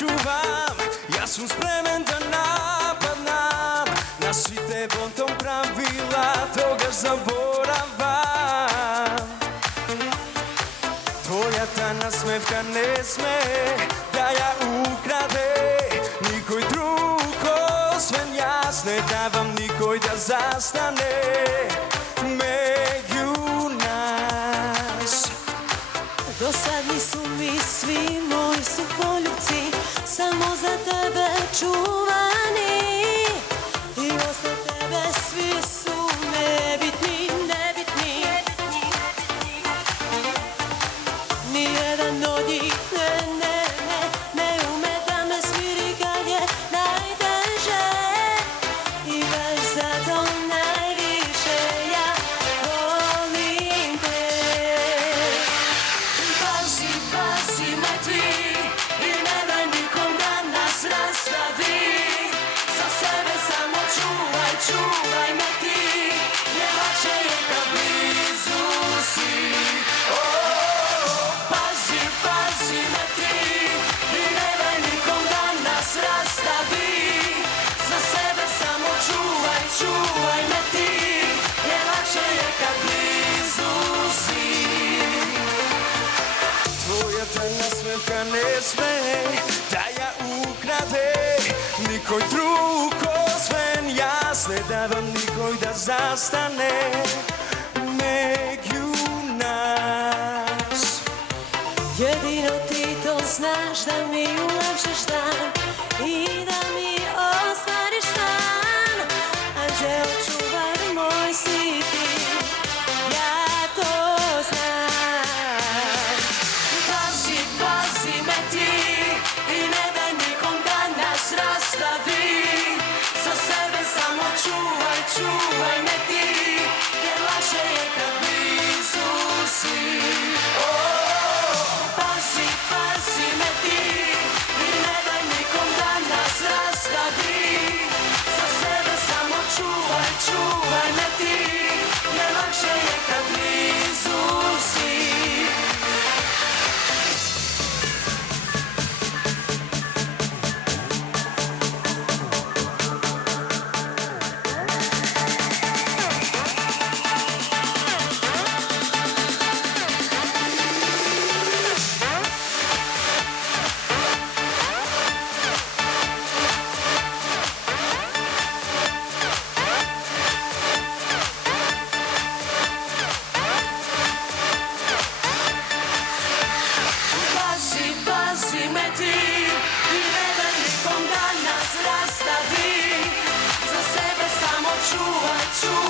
čuvam. Ja sam spremen da napadam na svite bontom pravila, toga zaboravam. Tvoja ta nasmevka ne sme da ja ukrade, nikoj drugo sve jasne davam, nikoj da zastane među nas. Dosadni su mi svi, moji su poljubci, samo za tebe čuvani. I osle tebe svi su nebitni, nebitni. Nijedan od njih ne ume da me smiri kad je najteže. I baš zato najviše ja volim te. Pazi, pazi me ti i ne daj nikom da nas rastavi. Za sebe samo čuvaj, čuvaj me ti, jer lakše je kad blizu si. Pazi, pazi me ti i ne daj nikom da nas rastavi. Za sebe samo čuvaj, čuvaj me ti, jer lakše je kad blizu si. Tvoja ta nasmevka ne sme da ja ukrade, nikoj drugo sve jasne davam, nikoj da zastane među nas. Jedino ti to znaš, da mi ulepšaš dan i da mi ostvariš san. Anđeo čuvar moj si ti, ja to znam. Pazi, pazi me ti i ne daj nikom da nas rastavi. Za sebe samo čuvaj, čuvaj me ti, jer lakše je kad blizu si. Pazi, pazi me ti i ne daj nikom da nas rastavi. Za sebe samo čuvaj, čuvaj me ti, jer lakše je kad blizu si. Pazi, pazi me ti i ne daj nikom da nas rastavi. Za sebe samo čuvaj, čuvaj